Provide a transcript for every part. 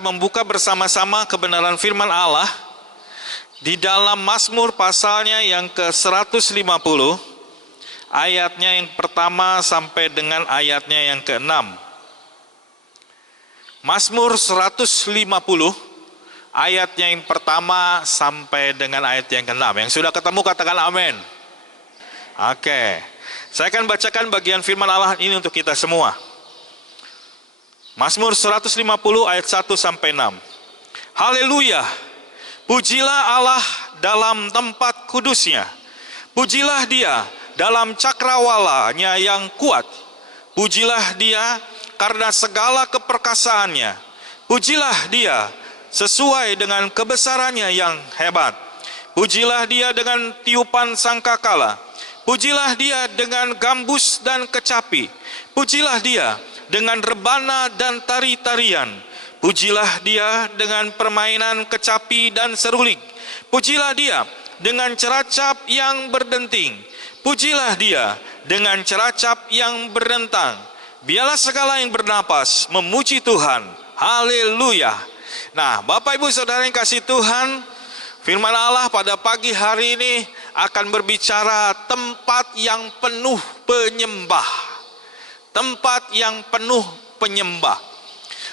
akan membuka bersama-sama kebenaran firman Allah di dalam Mazmur pasalnya yang ke-150, ayatnya yang pertama sampai dengan ayatnya yang ke-6. Mazmur 150, ayatnya yang pertama sampai dengan ayat yang ke-6. Yang sudah ketemu katakan amin. Oke, saya akan bacakan bagian firman Allah ini untuk kita semua. Mazmur 150 ayat 1 sampai 6. Haleluya, pujilah Allah dalam tempat kudusnya. Pujilah dia dalam cakrawalanya yang kuat. Pujilah dia karena segala keperkasaannya. Pujilah dia sesuai dengan kebesarannya yang hebat. Pujilah dia dengan tiupan sangkakala. Pujilah dia dengan gambus dan kecapi. Pujilah dia dengan rebana dan tari-tarian. Pujilah dia dengan permainan kecapi dan seruling. Pujilah dia dengan ceracap yang berdenting. Pujilah dia dengan ceracap yang berdentang. Biarlah segala yang bernapas memuji Tuhan. Haleluya. Nah, Bapak Ibu Saudara yang kasih Tuhan, firman Allah pada pagi hari ini akan berbicara tempat yang penuh penyembah. Tempat yang penuh penyembah.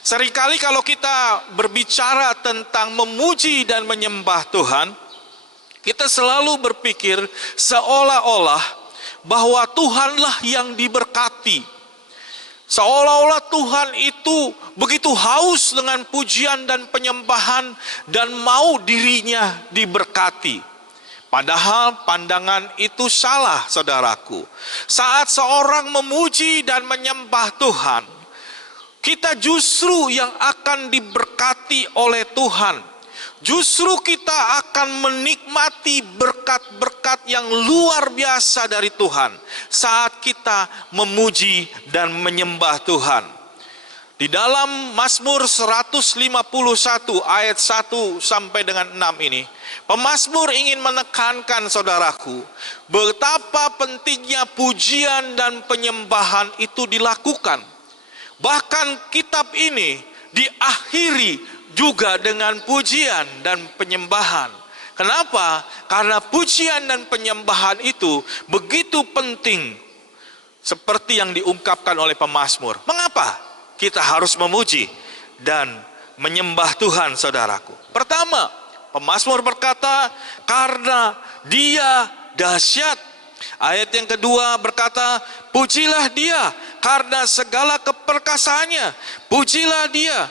Seringkali kalau kita berbicara tentang memuji dan menyembah Tuhan, kita selalu berpikir seolah-olah bahwa Tuhanlah yang diberkati. Seolah-olah Tuhan itu begitu haus dengan pujian dan penyembahan dan mau dirinya diberkati. Padahal pandangan itu salah, saudaraku. Saat seorang memuji dan menyembah Tuhan, kita justru yang akan diberkati oleh Tuhan. Justru kita akan menikmati berkat-berkat yang luar biasa dari Tuhan saat kita memuji dan menyembah Tuhan. Di dalam Mazmur 151 ayat 1 sampai dengan 6 ini, pemazmur ingin menekankan saudaraku, betapa pentingnya pujian dan penyembahan itu dilakukan. Bahkan kitab ini diakhiri juga dengan pujian dan penyembahan. Kenapa? Karena pujian dan penyembahan itu begitu penting seperti yang diungkapkan oleh pemazmur. Mengapa kita harus memuji dan menyembah Tuhan, saudaraku? Pertama, pemazmur berkata, karena dia dahsyat. Ayat yang kedua berkata, pujilah dia karena segala keperkasaannya. Pujilah dia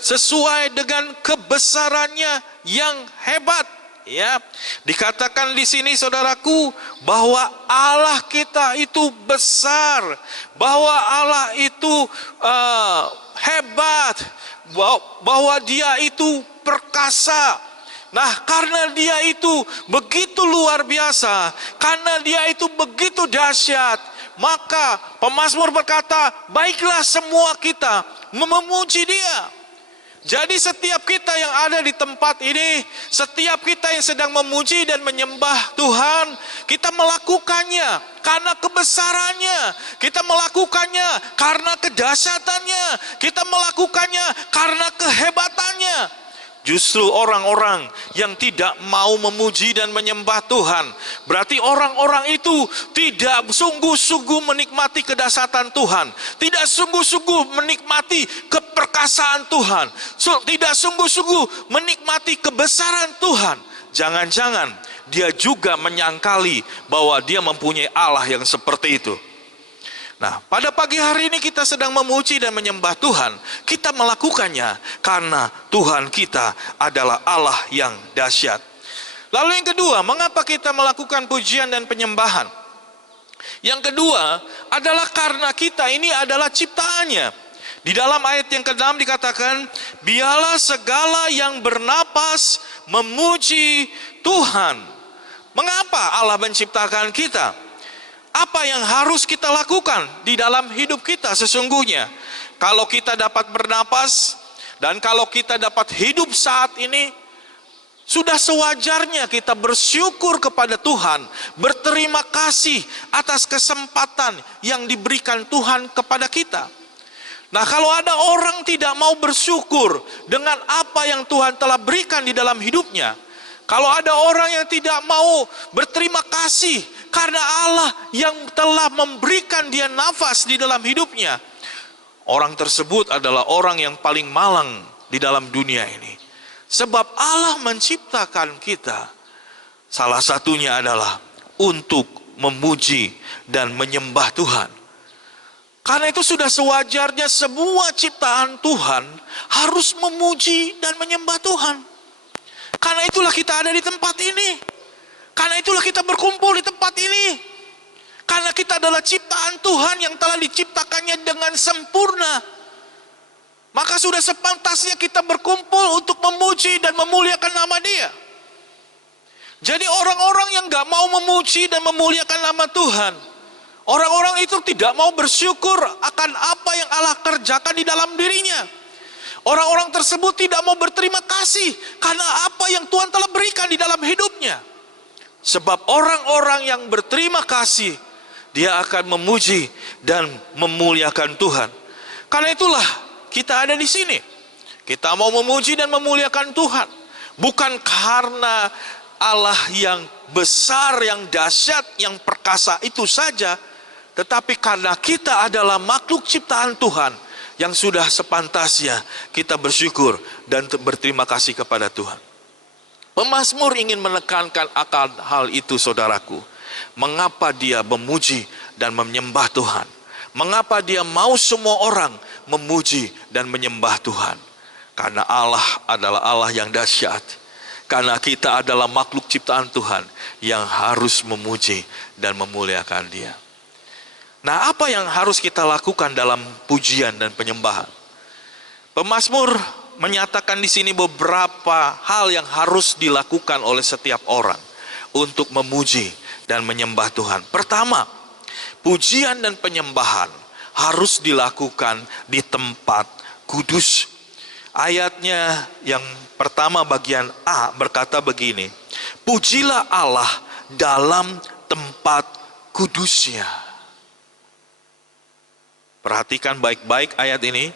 sesuai dengan kebesarannya yang hebat. Ya, dikatakan di sini saudaraku bahwa Allah kita itu besar, bahwa Allah itu hebat, bahwa Dia itu perkasa. Nah, karena Dia itu begitu luar biasa, karena Dia itu begitu dahsyat, maka pemazmur berkata, baiklah semua kita memuji Dia. Jadi setiap kita yang ada di tempat ini, setiap kita yang sedang memuji dan menyembah Tuhan, kita melakukannya karena kebesarannya, kita melakukannya karena kedahsyatannya, kita melakukannya karena kehebatannya. Justru orang-orang yang tidak mau memuji dan menyembah Tuhan, berarti orang-orang itu tidak sungguh-sungguh menikmati kedahsyatan Tuhan, tidak sungguh-sungguh menikmati keperkasaan Tuhan, tidak sungguh-sungguh menikmati kebesaran Tuhan. Jangan-jangan dia juga menyangkali bahwa dia mempunyai Allah yang seperti itu. Nah, pada pagi hari ini kita sedang memuji dan menyembah Tuhan. Kita melakukannya karena Tuhan kita adalah Allah yang dahsyat. Lalu yang kedua, mengapa kita melakukan pujian dan penyembahan? Yang kedua adalah karena kita ini adalah ciptaannya. Di dalam ayat yang ke-6 dikatakan, biarlah segala yang bernapas memuji Tuhan. Mengapa Allah menciptakan kita? Apa yang harus kita lakukan di dalam hidup kita sesungguhnya? Kalau kita dapat bernapas dan kalau kita dapat hidup saat ini, sudah sewajarnya kita bersyukur kepada Tuhan, berterima kasih atas kesempatan yang diberikan Tuhan kepada kita. Nah, kalau ada orang tidak mau bersyukur dengan apa yang Tuhan telah berikan di dalam hidupnya, kalau ada orang yang tidak mau berterima kasih karena Allah yang telah memberikan dia nafas di dalam hidupnya, orang tersebut adalah orang yang paling malang di dalam dunia ini. Sebab Allah menciptakan kita, salah satunya adalah untuk memuji dan menyembah Tuhan. Karena itu sudah sewajarnya semua ciptaan Tuhan harus memuji dan menyembah Tuhan. Karena itulah kita ada di tempat ini. Karena itulah kita berkumpul di tempat ini. Karena kita adalah ciptaan Tuhan yang telah diciptakannya dengan sempurna. Maka sudah sepantasnya kita berkumpul untuk memuji dan memuliakan nama Dia. Jadi orang-orang yang gak mau memuji dan memuliakan nama Tuhan, orang-orang itu tidak mau bersyukur akan apa yang Allah kerjakan di dalam dirinya. Orang-orang tersebut tidak mau berterima kasih karena apa yang Tuhan telah berikan di dalam hidupnya. Sebab orang-orang yang berterima kasih, dia akan memuji dan memuliakan Tuhan. Karena itulah kita ada di sini. Kita mau memuji dan memuliakan Tuhan. Bukan karena Allah yang besar, yang dahsyat, yang perkasa itu saja, tetapi karena kita adalah makhluk ciptaan Tuhan yang sudah sepantasnya kita bersyukur dan berterima kasih kepada Tuhan. Pemazmur ingin menekankan akan hal itu, saudaraku. Mengapa dia memuji dan menyembah Tuhan? Mengapa dia mau semua orang memuji dan menyembah Tuhan? Karena Allah adalah Allah yang dahsyat. Karena kita adalah makhluk ciptaan Tuhan yang harus memuji dan memuliakan Dia. Nah, apa yang harus kita lakukan dalam pujian dan penyembahan? Pemazmur menyatakan di sini beberapa hal yang harus dilakukan oleh setiap orang untuk memuji dan menyembah Tuhan. Pertama, pujian dan penyembahan harus dilakukan di tempat kudus. Ayatnya yang pertama bagian A berkata begini, pujilah Allah dalam tempat kudusnya. Perhatikan baik-baik ayat ini.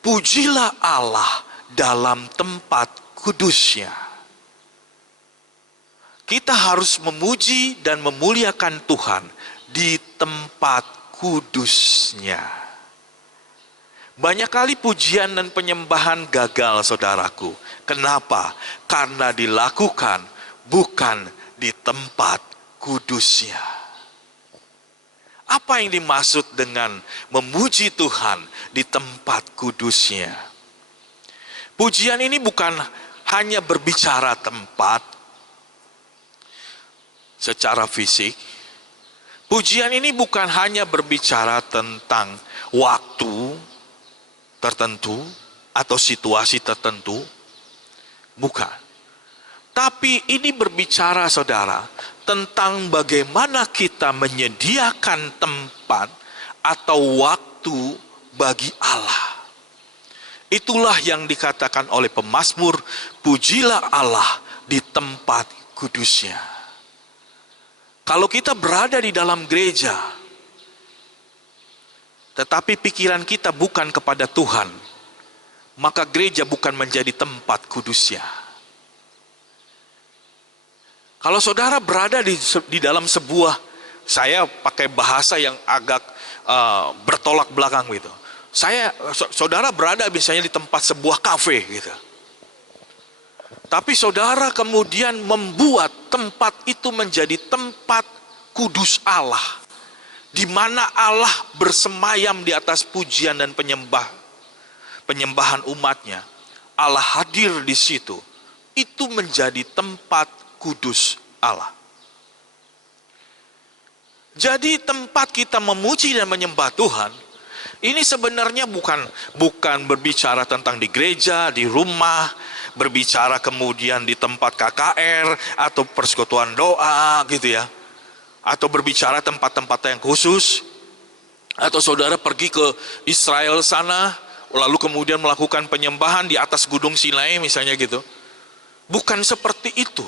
Pujilah Allah dalam tempat kudusnya. Kita harus memuji dan memuliakan Tuhan di tempat kudusnya. Banyak kali pujian dan penyembahan gagal, saudaraku. Kenapa? Karena dilakukan bukan di tempat kudusnya. Apa yang dimaksud dengan memuji Tuhan di tempat kudusnya? Pujian ini bukan hanya berbicara tempat secara fisik. Pujian ini bukan hanya berbicara tentang waktu tertentu atau situasi tertentu. Bukan. Tapi ini berbicara, saudara, tentang bagaimana kita menyediakan tempat atau waktu bagi Allah. Itulah yang dikatakan oleh pemazmur, pujilah Allah di tempat kudusnya. Kalau kita berada di dalam gereja, tetapi pikiran kita bukan kepada Tuhan, maka gereja bukan menjadi tempat kudusnya. Kalau saudara berada di dalam sebuah, saya pakai bahasa yang agak bertolak belakang gitu. Saudara berada misalnya di tempat sebuah kafe gitu. Tapi saudara kemudian membuat tempat itu menjadi tempat kudus Allah, di mana Allah bersemayam di atas pujian dan penyembahan umatnya. Allah hadir di situ. Itu menjadi tempat kudus Allah. Jadi tempat kita memuji dan menyembah Tuhan, ini sebenarnya bukan berbicara tentang di gereja, di rumah, berbicara kemudian di tempat KKR atau persekutuan doa gitu ya. Atau berbicara tempat-tempat yang khusus. Atau saudara pergi ke Israel sana, lalu kemudian melakukan penyembahan di atas Gunung Sinai misalnya gitu. Bukan seperti itu.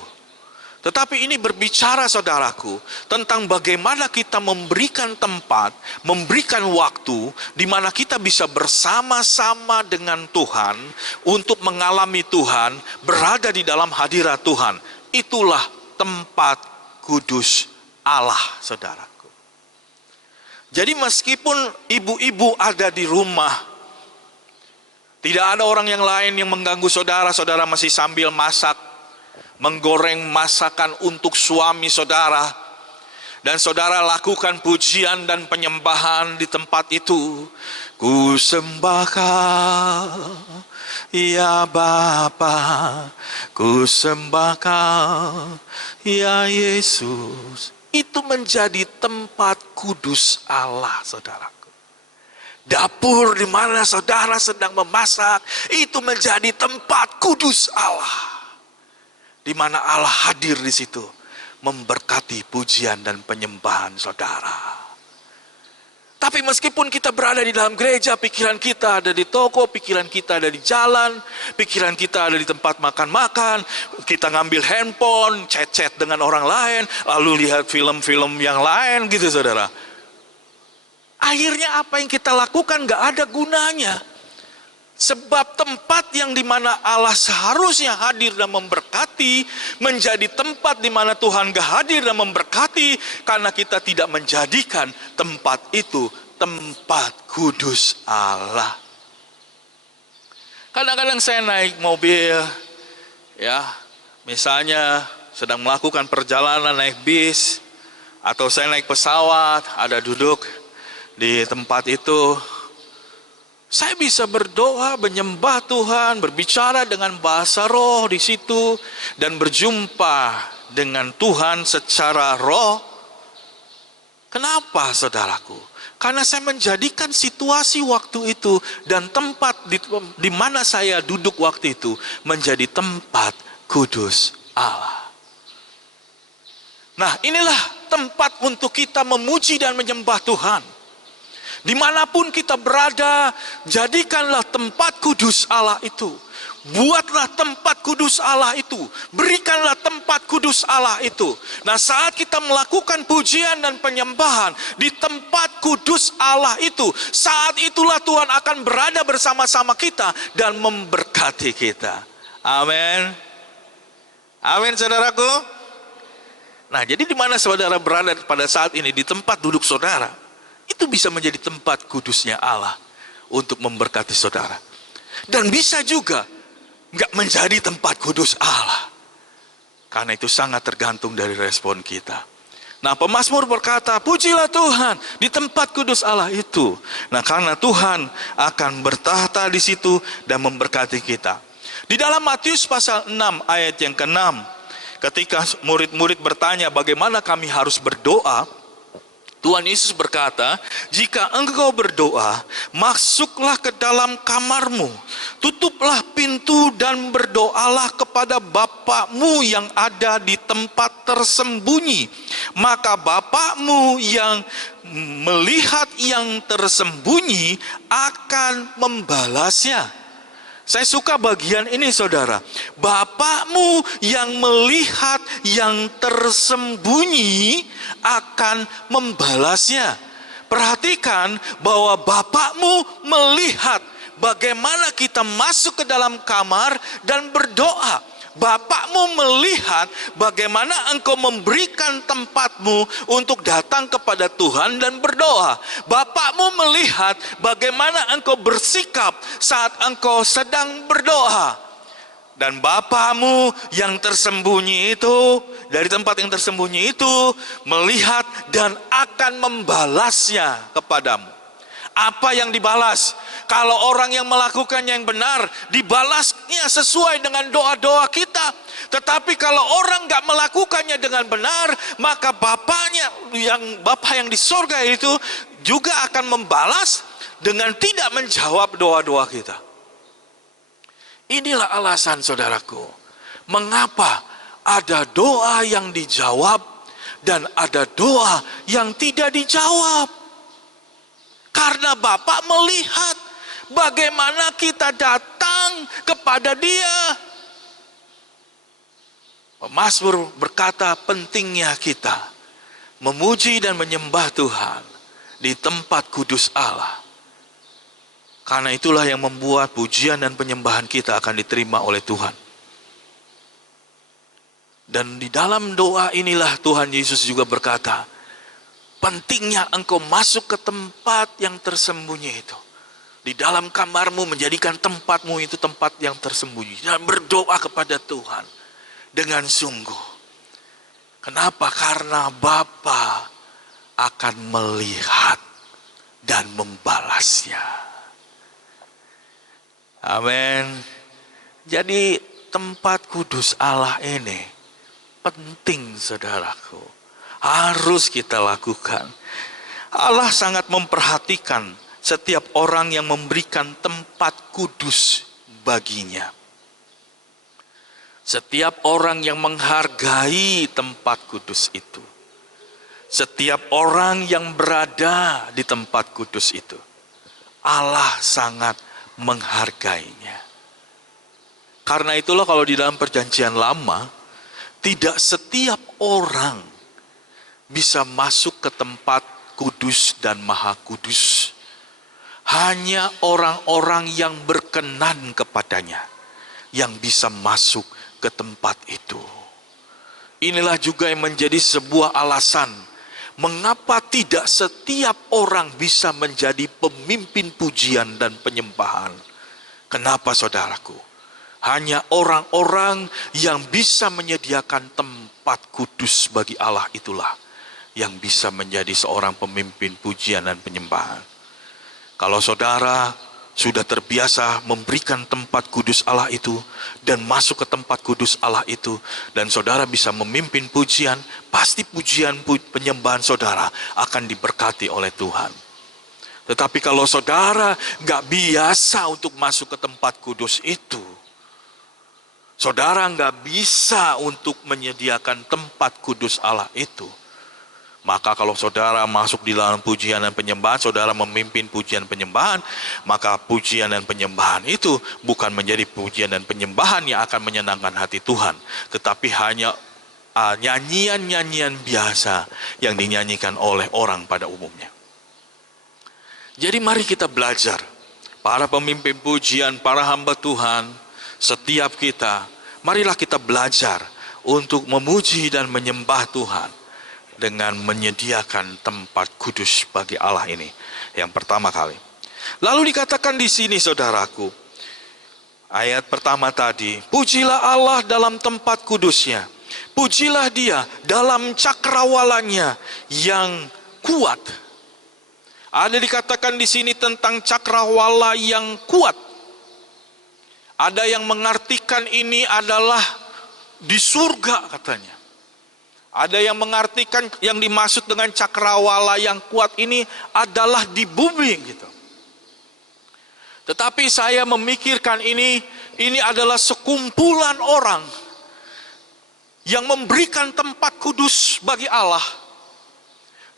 Tetapi ini berbicara, saudaraku, tentang bagaimana kita memberikan tempat, memberikan waktu, di mana kita bisa bersama-sama dengan Tuhan, untuk mengalami Tuhan, berada di dalam hadirat Tuhan. Itulah tempat kudus Allah, saudaraku. Jadi meskipun ibu-ibu ada di rumah, tidak ada orang yang lain yang mengganggu saudara, saudara masih sambil masak, menggoreng masakan untuk suami saudara, dan saudara lakukan pujian dan penyembahan di tempat itu. Ku sembahkan ya Bapa, ku sembahkan ya Yesus. Itu menjadi tempat kudus Allah, saudaraku. Dapur di mana saudara sedang memasak, itu menjadi tempat kudus Allah, di mana Allah hadir di situ, memberkati pujian dan penyembahan saudara. Tapi meskipun kita berada di dalam gereja, pikiran kita ada di toko, pikiran kita ada di jalan, pikiran kita ada di tempat makan-makan, kita ngambil handphone, chat-chat dengan orang lain, lalu lihat film-film yang lain gitu, saudara. Akhirnya apa yang kita lakukan gak ada gunanya. Sebab tempat yang dimana Allah seharusnya hadir dan memberkati, menjadi tempat dimana Tuhan gak hadir dan memberkati, karena kita tidak menjadikan tempat itu tempat kudus Allah. Kadang-kadang saya naik mobil, ya, misalnya sedang melakukan perjalanan naik bis, atau saya naik pesawat, ada duduk di tempat itu, saya bisa berdoa, menyembah Tuhan, berbicara dengan bahasa roh di situ, dan berjumpa dengan Tuhan secara roh. Kenapa, saudaraku? Karena saya menjadikan situasi waktu itu dan tempat di mana saya duduk waktu itu menjadi tempat kudus Allah. Nah, inilah tempat untuk kita memuji dan menyembah Tuhan. Dimanapun kita berada, jadikanlah tempat kudus Allah itu. Buatlah tempat kudus Allah itu. Berikanlah tempat kudus Allah itu. Nah, saat kita melakukan pujian dan penyembahan di tempat kudus Allah itu, saat itulah Tuhan akan berada bersama-sama kita dan memberkati kita. Amin. Amin, saudaraku. Nah, jadi di mana saudara berada pada saat ini, di tempat duduk saudara, itu bisa menjadi tempat kudusnya Allah untuk memberkati saudara. Dan bisa juga nggak menjadi tempat kudus Allah. Karena itu sangat tergantung dari respon kita. Nah, pemazmur berkata, pujilah Tuhan di tempat kudus Allah itu. Nah, karena Tuhan akan bertahta di situ dan memberkati kita. Di dalam Matius pasal 6 ayat yang ke-6, ketika murid-murid bertanya bagaimana kami harus berdoa, Tuhan Yesus berkata, jika engkau berdoa, masuklah ke dalam kamarmu, tutuplah pintu dan berdoalah kepada Bapa-Mu yang ada di tempat tersembunyi. Maka Bapa-Mu yang melihat yang tersembunyi akan membalasnya. Saya suka bagian ini, saudara. Bapa-Mu yang melihat yang tersembunyi akan membalasnya. Perhatikan bahwa Bapa-Mu melihat bagaimana kita masuk ke dalam kamar dan berdoa. Bapa-Mu melihat bagaimana engkau memberikan tempatmu untuk datang kepada Tuhan dan berdoa. Bapa-Mu melihat bagaimana engkau bersikap saat engkau sedang berdoa. Dan Bapa-Mu yang tersembunyi itu, dari tempat yang tersembunyi itu, melihat dan akan membalasnya kepadamu. Apa yang dibalas? Kalau orang yang melakukannya yang benar, dibalasnya sesuai dengan doa-doa kita. Tetapi kalau orang gak melakukannya dengan benar, maka Bapa yang di sorga itu juga akan membalas dengan tidak menjawab doa-doa kita. Inilah alasan, saudaraku, mengapa ada doa yang dijawab dan ada doa yang tidak dijawab. Karena Bapa melihat bagaimana kita datang kepada Dia. Mazmur berkata pentingnya kita memuji dan menyembah Tuhan di tempat kudus Allah. Karena itulah yang membuat pujian dan penyembahan kita akan diterima oleh Tuhan. Dan di dalam doa inilah Tuhan Yesus juga berkata, pentingnya engkau masuk ke tempat yang tersembunyi itu. Di dalam kamarmu menjadikan tempatmu itu tempat yang tersembunyi. Dan berdoa kepada Tuhan dengan sungguh. Kenapa? Karena Bapa akan melihat dan membalasnya. Amin. Jadi tempat kudus Allah ini penting, saudaraku. Harus kita lakukan. Allah sangat memperhatikan setiap orang yang memberikan tempat kudus baginya. Setiap orang yang menghargai tempat kudus itu. Setiap orang yang berada di tempat kudus itu. Allah sangat menghargainya. Karena itulah kalau di dalam perjanjian lama, tidak setiap orang bisa masuk ke tempat kudus dan maha kudus. Hanya orang-orang yang berkenan kepadanya yang bisa masuk ke tempat itu. Inilah juga yang menjadi sebuah alasan mengapa tidak setiap orang bisa menjadi pemimpin pujian dan penyembahan. Kenapa, saudaraku? Hanya orang-orang yang bisa menyediakan tempat kudus bagi Allah itulah yang bisa menjadi seorang pemimpin pujian dan penyembahan. Kalau saudara sudah terbiasa memberikan tempat kudus Allah itu dan masuk ke tempat kudus Allah itu, dan saudara bisa memimpin pujian, pasti pujian penyembahan saudara akan diberkati oleh Tuhan. Tetapi kalau saudara nggak biasa untuk masuk ke tempat kudus itu, saudara nggak bisa untuk menyediakan tempat kudus Allah itu, maka kalau saudara masuk di dalam pujian dan penyembahan, saudara memimpin pujian penyembahan, maka pujian dan penyembahan itu bukan menjadi pujian dan penyembahan yang akan menyenangkan hati Tuhan, tetapi hanya nyanyian-nyanyian biasa yang dinyanyikan oleh orang pada umumnya. Jadi mari kita belajar, para pemimpin pujian, para hamba Tuhan, setiap kita, marilah kita belajar untuk memuji dan menyembah Tuhan dengan menyediakan tempat kudus bagi Allah ini. Yang pertama kali. Lalu dikatakan di sini, saudaraku, ayat pertama tadi, pujilah Allah dalam tempat kudusnya. Pujilah Dia dalam cakrawalanya yang kuat. Ada dikatakan di sini tentang cakrawala yang kuat. Ada yang mengartikan ini adalah di surga katanya. Ada yang mengartikan yang dimaksud dengan cakrawala yang kuat ini adalah di bumi gitu. Tetapi saya memikirkan ini adalah sekumpulan orang yang memberikan tempat kudus bagi Allah.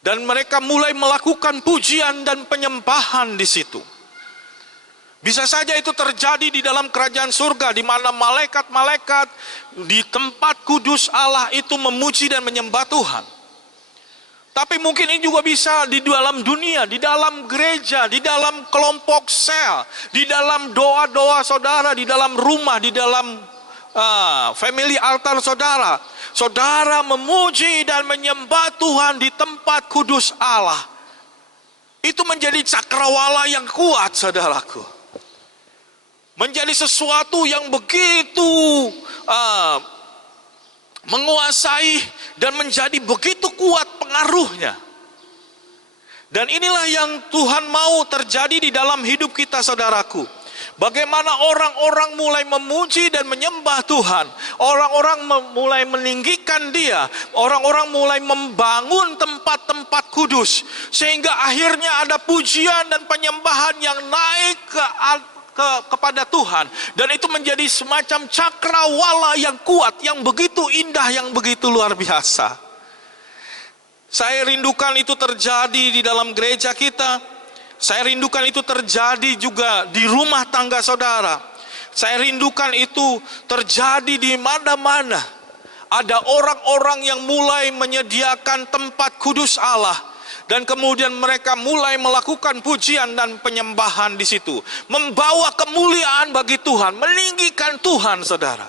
Dan mereka mulai melakukan pujian dan penyembahan di situ. Bisa saja itu terjadi di dalam kerajaan surga, di mana malaikat-malaikat di tempat kudus Allah itu memuji dan menyembah Tuhan. Tapi mungkin ini juga bisa di dalam dunia, di dalam gereja, di dalam kelompok sel, di dalam doa-doa saudara, di dalam rumah, di dalam family altar saudara. Saudara memuji dan menyembah Tuhan di tempat kudus Allah. Itu menjadi cakrawala yang kuat, saudaraku. Menjadi sesuatu yang begitu menguasai dan menjadi begitu kuat pengaruhnya. Dan inilah yang Tuhan mau terjadi di dalam hidup kita, saudaraku. Bagaimana orang-orang mulai memuji dan menyembah Tuhan. Orang-orang mulai meninggikan Dia. Orang-orang mulai membangun tempat-tempat kudus. Sehingga akhirnya ada pujian dan penyembahan yang naik kepada Tuhan. Dan itu menjadi semacam cakrawala yang kuat, yang begitu indah, yang begitu luar biasa. Saya rindukan itu terjadi di dalam gereja kita. Saya rindukan itu terjadi juga di rumah tangga saudara. Saya rindukan itu terjadi di mana-mana. ada orang-orang yang mulai menyediakan tempat kudus Allah, dan kemudian mereka mulai melakukan pujian dan penyembahan di situ, membawa kemuliaan bagi Tuhan, meninggikan Tuhan, saudara,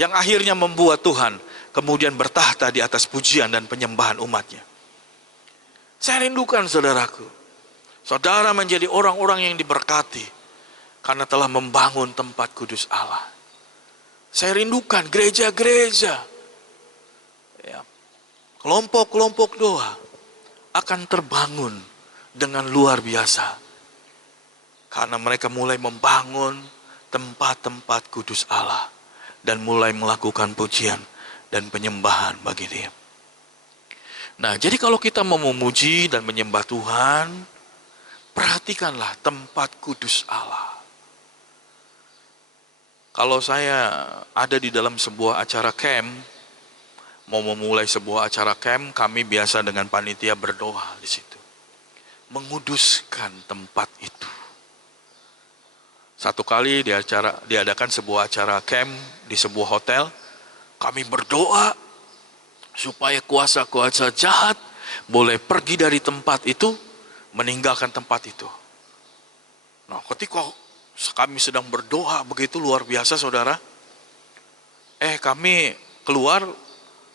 yang akhirnya membuat Tuhan kemudian bertahta di atas pujian dan penyembahan umatnya. Saya rindukan, saudaraku, saudara menjadi orang-orang yang diberkati karena telah membangun tempat kudus Allah. Saya rindukan gereja-gereja, ya, kelompok-kelompok doa akan terbangun dengan luar biasa karena mereka mulai membangun tempat-tempat kudus Allah dan mulai melakukan pujian dan penyembahan bagi Dia. Nah, jadi kalau kita mau memuji dan menyembah Tuhan, perhatikanlah tempat kudus Allah. Kalau saya ada di dalam sebuah acara camp, mau memulai sebuah acara camp, kami biasa dengan panitia berdoa di situ, menguduskan tempat itu. Satu kali diadakan sebuah acara camp di sebuah hotel, kami berdoa supaya kuasa-kuasa jahat boleh pergi dari tempat itu, meninggalkan tempat itu. Nah, ketika kami sedang berdoa begitu luar biasa, saudara, kami keluar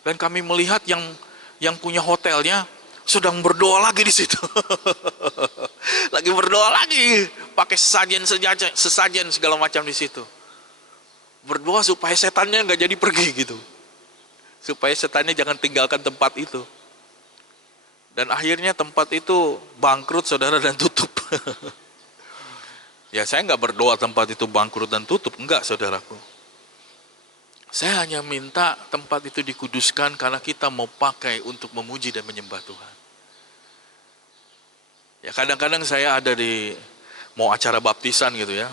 dan kami melihat yang punya hotelnya sedang berdoa lagi di situ. Lagi berdoa lagi, pakai sesajen segala macam di situ. Berdoa supaya setannya nggak jadi pergi gitu, supaya setannya jangan tinggalkan tempat itu. Dan akhirnya tempat itu bangkrut, saudara, dan tutup. Ya, saya nggak berdoa tempat itu bangkrut dan tutup, enggak, saudaraku. Saya hanya minta tempat itu dikuduskan karena kita mau pakai untuk memuji dan menyembah Tuhan. Ya, kadang-kadang saya ada di mau acara baptisan gitu ya.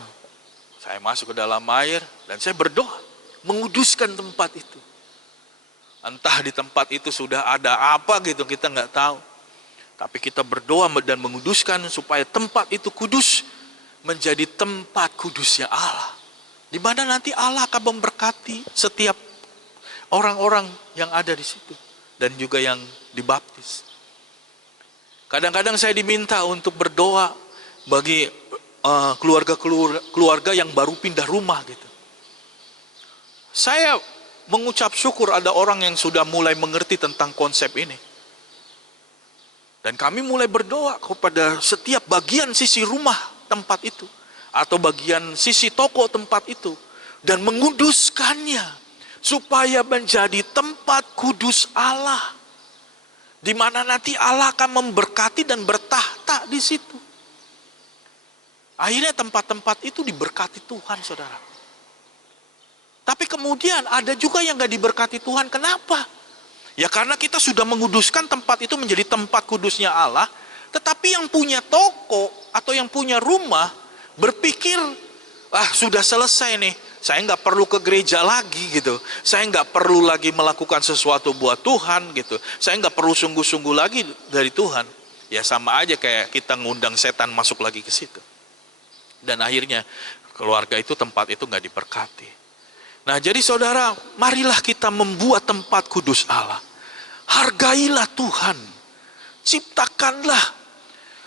Saya masuk ke dalam air dan saya berdoa menguduskan tempat itu. Entah di tempat itu sudah ada apa gitu, kita nggak tahu. Tapi kita berdoa dan menguduskan supaya tempat itu kudus, menjadi tempat kudusnya Allah, di mana nanti Allah akan memberkati setiap orang-orang yang ada di situ dan juga yang dibaptis. Kadang-kadang saya diminta untuk berdoa bagi keluarga yang baru pindah rumah gitu. Saya mengucap syukur ada orang yang sudah mulai mengerti tentang konsep ini. Dan kami mulai berdoa kepada setiap bagian sisi rumah tempat itu, atau bagian sisi toko tempat itu, dan menguduskannya supaya menjadi tempat kudus Allah, di mana nanti Allah akan memberkati dan bertahta di situ. Akhirnya tempat-tempat itu diberkati Tuhan, saudara. Tapi kemudian ada juga yang gak diberkati Tuhan. Kenapa? Ya karena kita sudah menguduskan tempat itu menjadi tempat kudusnya Allah, tetapi yang punya toko atau yang punya rumah berpikir, sudah selesai nih, saya nggak perlu ke gereja lagi gitu, saya nggak perlu lagi melakukan sesuatu buat Tuhan gitu, saya nggak perlu sungguh-sungguh lagi dari Tuhan. Ya sama aja kayak kita ngundang setan masuk lagi ke situ. Dan akhirnya keluarga itu, tempat itu nggak diberkati. Nah, jadi saudara, marilah kita membuat tempat kudus Allah. Hargailah Tuhan. Ciptakanlah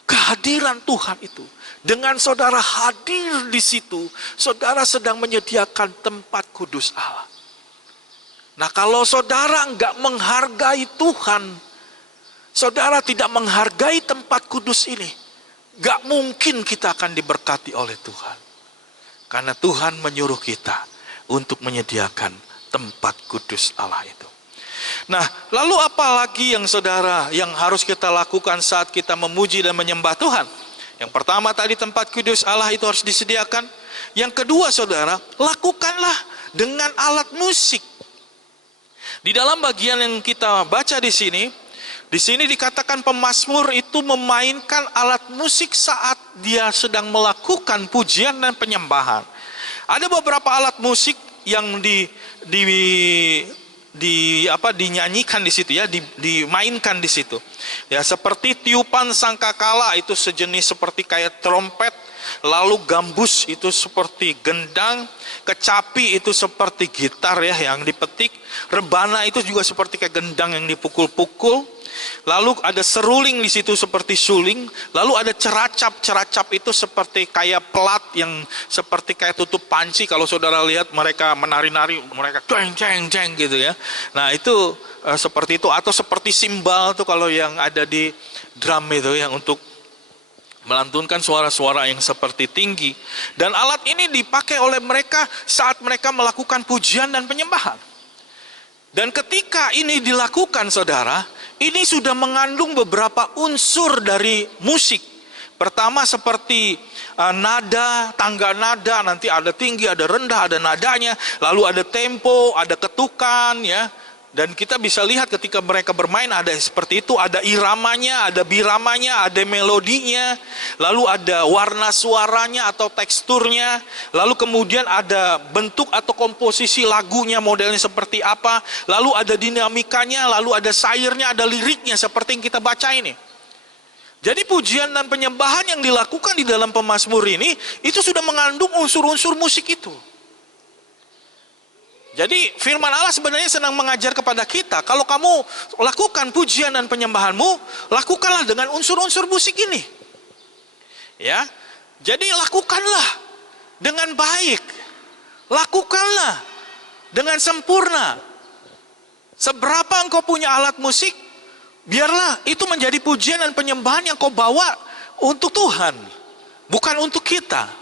kehadiran Tuhan itu. Dengan saudara hadir di situ, saudara sedang menyediakan tempat kudus Allah. Nah, kalau saudara enggak menghargai Tuhan, saudara tidak menghargai tempat kudus ini, enggak mungkin kita akan diberkati oleh Tuhan. Karena Tuhan menyuruh kita untuk menyediakan tempat kudus Allah itu. Nah, lalu apa lagi yang saudara yang harus kita lakukan saat kita memuji dan menyembah Tuhan? Yang pertama tadi, tempat kudus Allah itu harus disediakan. Yang kedua, saudara, lakukanlah dengan alat musik. Di dalam bagian yang kita baca di sini dikatakan pemazmur itu memainkan alat musik saat dia sedang melakukan pujian dan penyembahan. Ada beberapa alat musik yang dinyanyikan di situ ya, dimainkan di situ. Ya, seperti tiupan sangkakala, itu sejenis seperti kayak trompet lalu gambus itu seperti gendang, kecapi itu seperti gitar ya yang dipetik, rebana itu juga seperti kayak gendang yang dipukul-pukul. Lalu ada seruling di situ seperti suling, lalu ada ceracap. Ceracap itu seperti kayak pelat yang seperti kayak tutup panci. Kalau saudara lihat mereka menari-nari, mereka ceng ceng ceng gitu ya. Nah itu seperti itu, atau seperti simbal tuh kalau yang ada di drum itu yang untuk melantunkan suara-suara yang seperti tinggi. Dan alat ini dipakai oleh mereka saat mereka melakukan pujian dan penyembahan. Dan ketika ini dilakukan saudara, ini sudah mengandung beberapa unsur dari musik. Pertama seperti nada, tangga nada, nanti ada tinggi, ada rendah, ada nadanya, lalu ada tempo, ada ketukan ya. Dan kita bisa lihat ketika mereka bermain ada seperti itu, ada iramanya, ada biramanya, ada melodinya, lalu ada warna suaranya atau teksturnya, lalu kemudian ada bentuk atau komposisi lagunya modelnya seperti apa, lalu ada dinamikanya, lalu ada syairnya, ada liriknya seperti yang kita baca ini. Jadi pujian dan penyembahan yang dilakukan di dalam pemazmur ini, itu sudah mengandung unsur-unsur musik itu. Jadi firman Allah sebenarnya senang mengajar kepada kita, kalau kamu lakukan pujian dan penyembahanmu, lakukanlah dengan unsur-unsur musik ini. Ya. Jadi lakukanlah dengan baik. Lakukanlah dengan sempurna. Seberapa engkau punya alat musik, biarlah itu menjadi pujian dan penyembahan yang kau bawa untuk Tuhan, bukan untuk kita.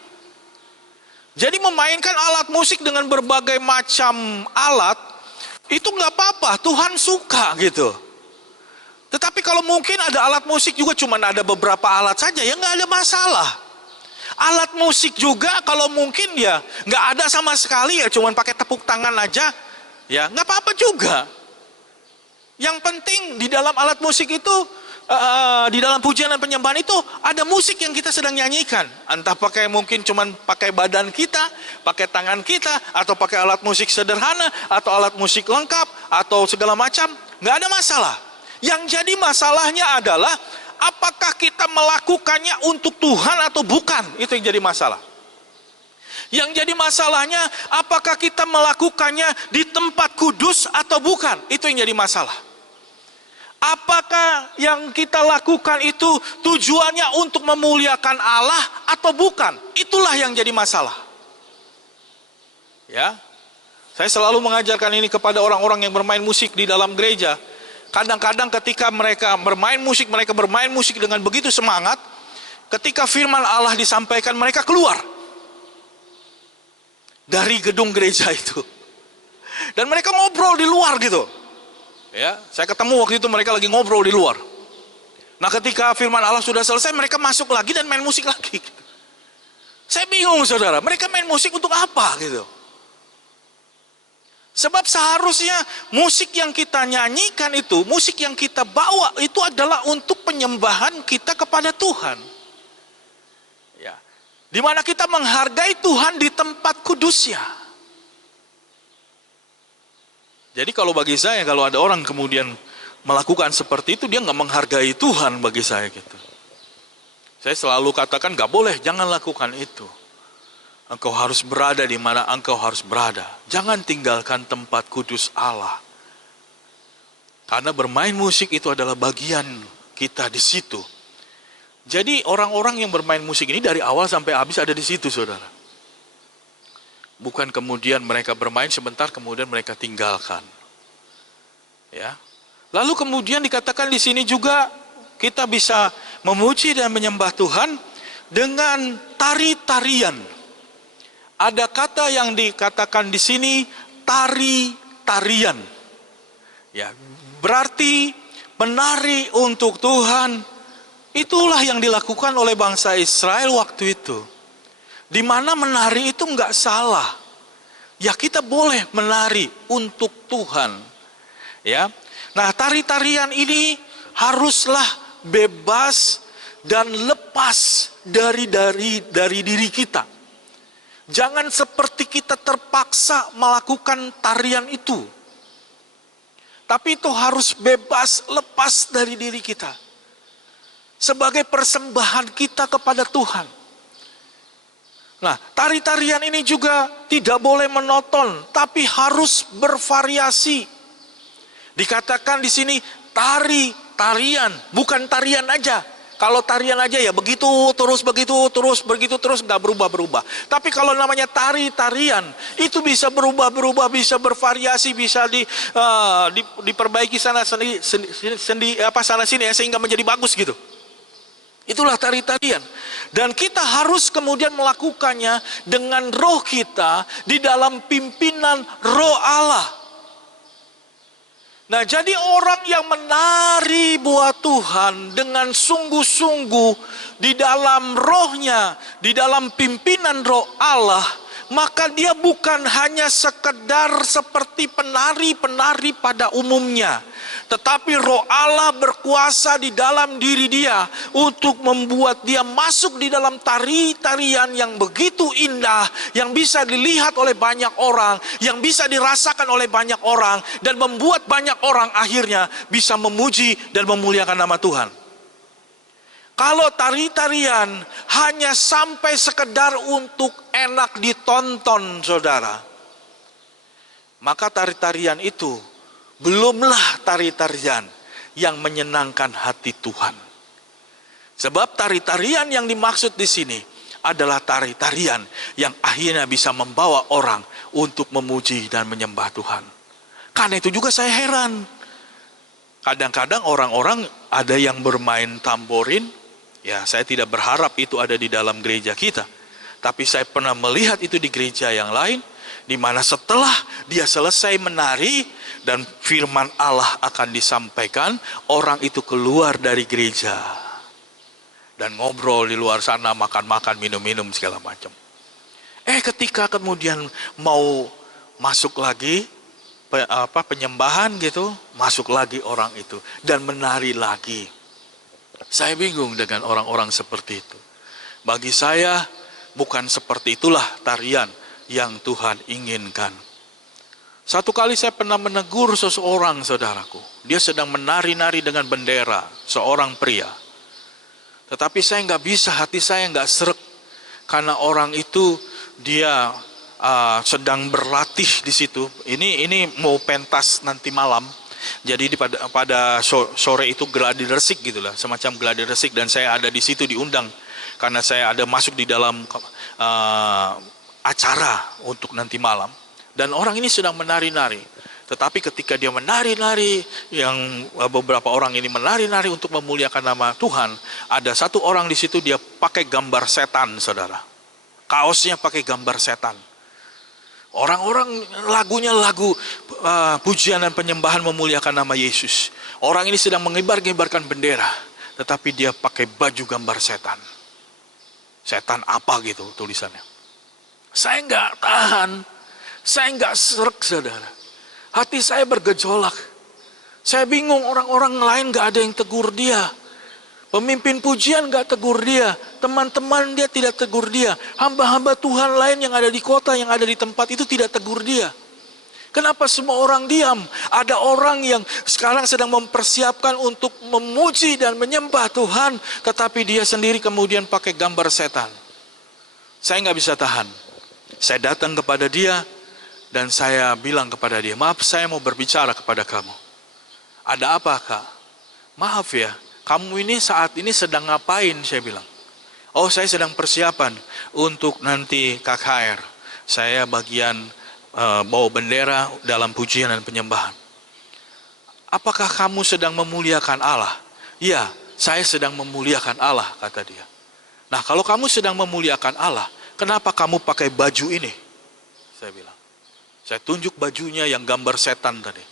Jadi memainkan alat musik dengan berbagai macam alat, itu nggak apa-apa, Tuhan suka gitu. Tetapi kalau mungkin ada alat musik juga cuma ada beberapa alat saja, ya nggak ada masalah. Alat musik juga kalau mungkin ya nggak ada sama sekali, ya cuma pakai tepuk tangan aja, ya nggak apa-apa juga. Yang penting di dalam alat musik itu, di dalam pujian dan penyembahan itu ada musik yang kita sedang nyanyikan. Entah pakai mungkin cuman pakai badan kita, pakai tangan kita, atau pakai alat musik sederhana, atau alat musik lengkap, atau segala macam. Nggak ada masalah. Yang jadi masalahnya adalah apakah kita melakukannya untuk Tuhan atau bukan. Itu yang jadi masalah. Yang jadi masalahnya apakah kita melakukannya di tempat kudus atau bukan. Itu yang jadi masalah. Apakah yang kita lakukan itu tujuannya untuk memuliakan Allah atau bukan? Itulah yang jadi masalah. Ya, saya selalu mengajarkan ini kepada orang-orang yang bermain musik di dalam gereja. Kadang-kadang ketika mereka bermain musik dengan begitu semangat, ketika firman Allah disampaikan mereka keluar dari gedung gereja itu. Dan mereka ngobrol di luar gitu. Ya, saya ketemu waktu itu mereka lagi ngobrol di luar. Nah, ketika firman Allah sudah selesai, mereka masuk lagi dan main musik lagi. Saya bingung, saudara. Mereka main musik untuk apa gitu? Sebab seharusnya musik yang kita nyanyikan itu, musik yang kita bawa itu adalah untuk penyembahan kita kepada Tuhan. Ya, di mana kita menghargai Tuhan di tempat kudusnya. Jadi kalau bagi saya, kalau ada orang kemudian melakukan seperti itu, dia nggak menghargai Tuhan bagi saya gitu. Saya selalu katakan nggak boleh, jangan lakukan itu. Engkau harus berada di mana engkau harus berada. Jangan tinggalkan tempat kudus Allah. Karena bermain musik itu adalah bagian kita di situ. Jadi orang-orang yang bermain musik ini dari awal sampai habis ada di situ, saudara. Bukan kemudian mereka bermain sebentar kemudian mereka tinggalkan. Ya. Lalu kemudian dikatakan di sini juga kita bisa memuji dan menyembah Tuhan dengan tari-tarian. Ada kata yang dikatakan di sini tari-tarian. Ya, berarti menari untuk Tuhan. Itulah yang dilakukan oleh bangsa Israel waktu itu. Di mana menari itu nggak salah. Ya, kita boleh menari untuk Tuhan. Ya. Nah, tari-tarian ini haruslah bebas dan lepas dari diri kita. Jangan seperti kita terpaksa melakukan tarian itu. Tapi itu harus bebas, lepas dari diri kita. Sebagai persembahan kita kepada Tuhan. Nah, tari-tarian ini juga tidak boleh monoton, tapi harus bervariasi. Dikatakan di sini tarian, bukan tarian aja. Kalau tarian aja ya begitu terus, nggak berubah-berubah. Tapi kalau namanya tarian, itu bisa berubah-berubah, bisa bervariasi, bisa diperbaiki sana sini ya, sehingga menjadi bagus gitu. Itulah tarian. Dan kita harus kemudian melakukannya dengan roh kita di dalam pimpinan roh Allah. Nah, jadi orang yang menari buat Tuhan dengan sungguh-sungguh di dalam rohnya, di dalam pimpinan roh Allah, maka dia bukan hanya sekedar seperti penari-penari pada umumnya, tetapi roh Allah berkuasa di dalam diri dia untuk membuat dia masuk di dalam tari-tarian yang begitu indah, yang bisa dilihat oleh banyak orang, yang bisa dirasakan oleh banyak orang, dan membuat banyak orang akhirnya bisa memuji dan memuliakan nama Tuhan. Kalau tari-tarian hanya sampai sekedar untuk enak ditonton, saudara, maka tari-tarian itu belumlah tari-tarian yang menyenangkan hati Tuhan. Sebab tari-tarian yang dimaksud di sini adalah tari-tarian yang akhirnya bisa membawa orang untuk memuji dan menyembah Tuhan. Karena itu juga saya heran. Kadang-kadang orang-orang ada yang bermain tamborin. Ya, saya tidak berharap itu ada di dalam gereja kita. Tapi saya pernah melihat itu di gereja yang lain, di mana setelah dia selesai menari dan firman Allah akan disampaikan, orang itu keluar dari gereja dan ngobrol di luar sana, makan-makan, minum-minum segala macam. Ketika kemudian mau masuk lagi penyembahan gitu, masuk lagi orang itu dan menari lagi. Saya bingung dengan orang-orang seperti itu. Bagi saya, bukan seperti itulah tarian yang Tuhan inginkan. Satu kali saya pernah menegur seseorang, saudaraku. Dia sedang menari-nari dengan bendera, seorang pria. Tetapi saya nggak bisa, hati saya nggak srek. Karena orang itu, dia sedang berlatih di situ. Ini mau pentas nanti malam. Jadi pada sore itu gladi resik gitulah, semacam gladi resik, dan saya ada di situ diundang karena saya ada masuk di dalam acara untuk nanti malam. Dan orang ini sedang menari-nari. Tetapi ketika dia menari-nari, yang beberapa orang ini menari-nari untuk memuliakan nama Tuhan, ada satu orang di situ dia pakai gambar setan, saudara. Kaosnya pakai gambar setan. Orang-orang lagunya lagu pujian dan penyembahan memuliakan nama Yesus. Orang ini sedang mengibar-ngibarkan bendera, tetapi dia pakai baju gambar setan. Setan apa gitu tulisannya. Saya nggak tahan, saya nggak srek, saudara. Hati saya bergejolak. Saya bingung, orang-orang lain nggak ada yang tegur dia. Pemimpin pujian gak tegur dia, teman-teman dia tidak tegur dia, hamba-hamba Tuhan lain yang ada di kota, yang ada di tempat itu tidak tegur dia. Kenapa semua orang diam? Ada orang yang sekarang sedang mempersiapkan untuk memuji dan menyembah Tuhan, tetapi dia sendiri kemudian pakai gambar setan. Saya gak bisa tahan. Saya datang kepada dia dan saya bilang kepada dia, maaf, saya mau berbicara kepada kamu. Ada apa, Kak? Maaf ya, kamu ini saat ini sedang ngapain? Saya bilang. Oh, saya sedang persiapan untuk nanti KKR. Saya bagian bawa bendera dalam pujian dan penyembahan. Apakah kamu sedang memuliakan Allah? Iya, saya sedang memuliakan Allah, kata dia. Nah, kalau kamu sedang memuliakan Allah, kenapa kamu pakai baju ini? Saya bilang. Saya tunjuk bajunya yang gambar setan tadi.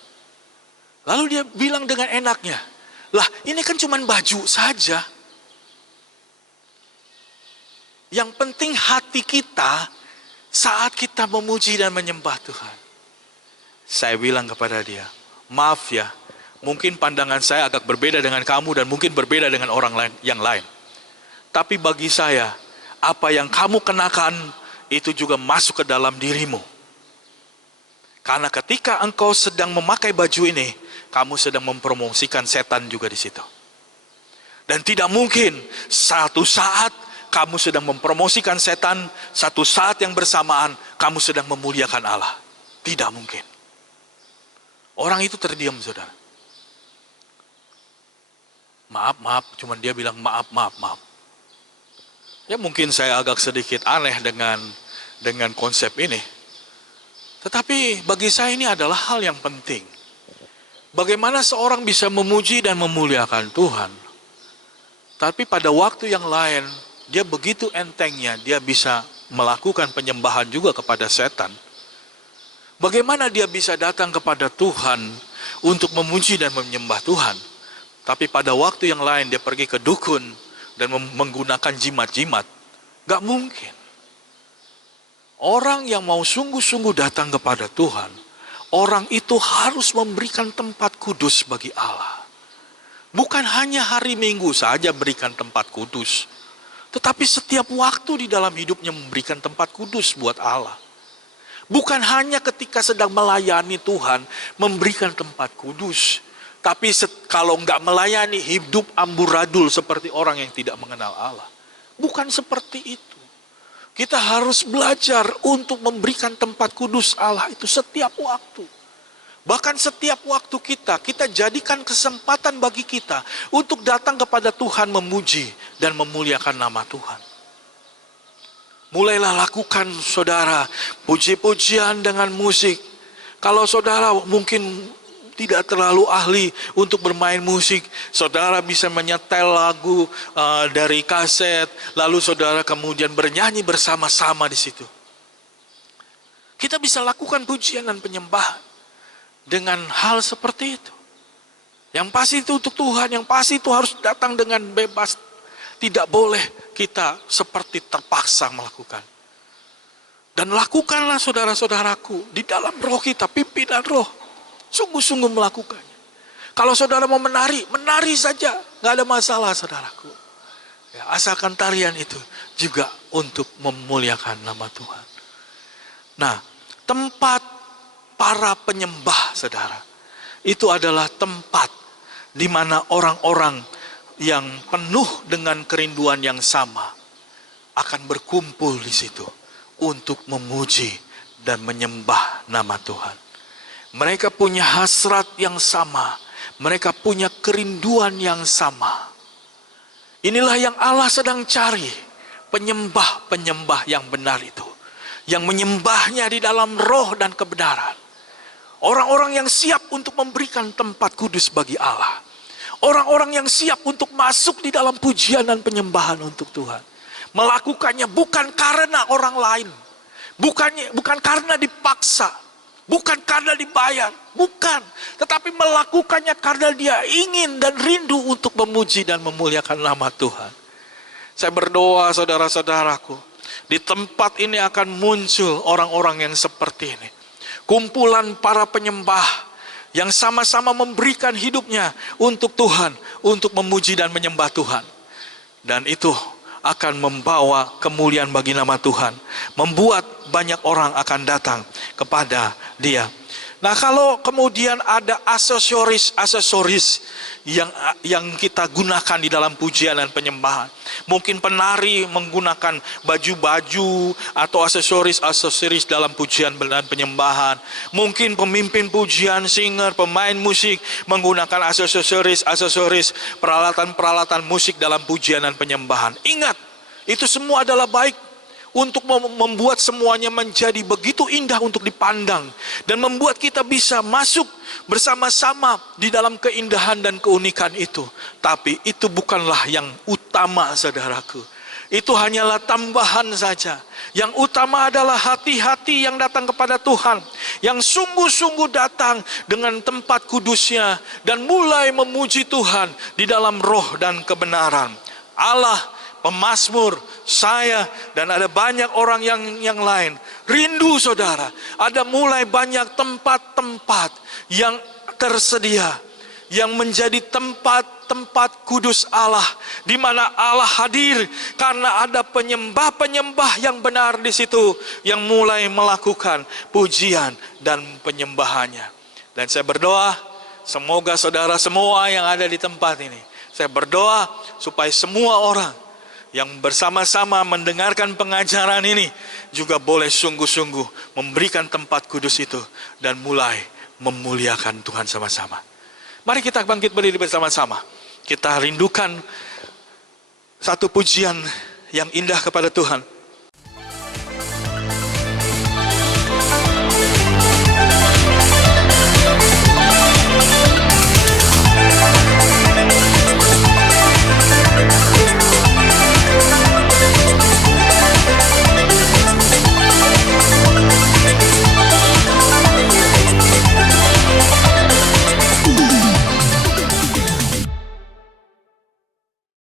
Lalu dia bilang dengan enaknya, lah, ini kan cuma baju saja. Yang penting hati kita saat kita memuji dan menyembah Tuhan. Saya bilang kepada dia, maaf ya, mungkin pandangan saya agak berbeda dengan kamu dan mungkin berbeda dengan orang lain, yang lain. Tapi bagi saya, apa yang kamu kenakan itu juga masuk ke dalam dirimu. Karena ketika engkau sedang memakai baju ini, kamu sedang mempromosikan setan juga di situ. Dan tidak mungkin satu saat kamu sedang mempromosikan setan, satu saat yang bersamaan kamu sedang memuliakan Allah. Tidak mungkin. Orang itu terdiam, saudara. Maaf, cuman dia bilang maaf. Ya mungkin saya agak sedikit aneh dengan konsep ini. Tetapi bagi saya ini adalah hal yang penting. Bagaimana seorang bisa memuji dan memuliakan Tuhan, tapi pada waktu yang lain, dia begitu entengnya, dia bisa melakukan penyembahan juga kepada setan. Bagaimana dia bisa datang kepada Tuhan untuk memuji dan menyembah Tuhan, tapi pada waktu yang lain dia pergi ke dukun dan menggunakan jimat-jimat? Gak mungkin. Orang yang mau sungguh-sungguh datang kepada Tuhan, orang itu harus memberikan tempat kudus bagi Allah. Bukan hanya hari Minggu saja berikan tempat kudus, tetapi setiap waktu di dalam hidupnya memberikan tempat kudus buat Allah. Bukan hanya ketika sedang melayani Tuhan memberikan tempat kudus, tapi kalau nggak melayani hidup amburadul seperti orang yang tidak mengenal Allah. Bukan seperti itu. Kita harus belajar untuk memberikan tempat kudus Allah itu setiap waktu. Bahkan setiap waktu kita jadikan kesempatan bagi kita untuk datang kepada Tuhan memuji dan memuliakan nama Tuhan. Mulailah lakukan, saudara, puji-pujian dengan musik. Kalau saudara mungkin tidak terlalu ahli untuk bermain musik, saudara bisa menyetel lagu dari kaset, lalu saudara kemudian bernyanyi bersama-sama di situ. Kita bisa lakukan pujian dan penyembahan dengan hal seperti itu. Yang pasti itu untuk Tuhan, yang pasti itu harus datang dengan bebas. Tidak boleh kita seperti terpaksa melakukan. Dan lakukanlah saudara-saudaraku, di dalam roh kita, pimpinan roh. Sungguh-sungguh melakukannya. Kalau saudara mau menari, menari saja. Gak ada masalah, saudaraku. Ya, asalkan tarian itu juga untuk memuliakan nama Tuhan. Nah, tempat para penyembah, saudara, itu adalah tempat di mana orang-orang yang penuh dengan kerinduan yang sama akan berkumpul di situ untuk memuji dan menyembah nama Tuhan. Mereka punya hasrat yang sama. Mereka punya kerinduan yang sama. Inilah yang Allah sedang cari. Penyembah-penyembah yang benar itu. Yang menyembahnya di dalam roh dan kebenaran. Orang-orang yang siap untuk memberikan tempat kudus bagi Allah. Orang-orang yang siap untuk masuk di dalam pujian dan penyembahan untuk Tuhan. Melakukannya bukan karena orang lain. Bukan karena dipaksa. Bukan karena dibayar, bukan. Tetapi melakukannya karena dia ingin dan rindu untuk memuji dan memuliakan nama Tuhan. Saya berdoa, saudara-saudaraku, di tempat ini akan muncul orang-orang yang seperti ini. Kumpulan para penyembah yang sama-sama memberikan hidupnya untuk Tuhan, untuk memuji dan menyembah Tuhan. Dan itu akan membawa kemuliaan bagi nama Tuhan. Membuat banyak orang akan datang kepada dia. Nah, kalau kemudian ada aksesoris yang kita gunakan di dalam pujian dan penyembahan. Mungkin penari menggunakan baju-baju atau aksesoris dalam pujian dan penyembahan. Mungkin pemimpin pujian, singer, pemain musik menggunakan aksesoris peralatan-peralatan musik dalam pujian dan penyembahan. Ingat, itu semua adalah baik untuk membuat semuanya menjadi begitu indah untuk dipandang dan membuat kita bisa masuk bersama-sama di dalam keindahan dan keunikan itu. Tapi itu bukanlah yang utama, saudaraku. Itu hanyalah tambahan saja. Yang utama adalah hati-hati yang datang kepada Tuhan, yang sungguh-sungguh datang dengan tempat kudusnya dan mulai memuji Tuhan di dalam roh dan kebenaran. Allah, pemazmur, saya, dan ada banyak orang yang lain rindu, saudara. Ada mulai banyak tempat-tempat yang tersedia, yang menjadi tempat-tempat kudus Allah, di mana Allah hadir karena ada penyembah-penyembah yang benar di situ yang mulai melakukan pujian dan penyembahannya. Dan saya berdoa, semoga saudara semua yang ada di tempat ini, saya berdoa supaya semua orang yang bersama-sama mendengarkan pengajaran ini juga boleh sungguh-sungguh memberikan tempat kudus itu dan mulai memuliakan Tuhan sama-sama. Mari kita bangkit berdiri bersama-sama. Kita rindukan satu pujian yang indah kepada Tuhan.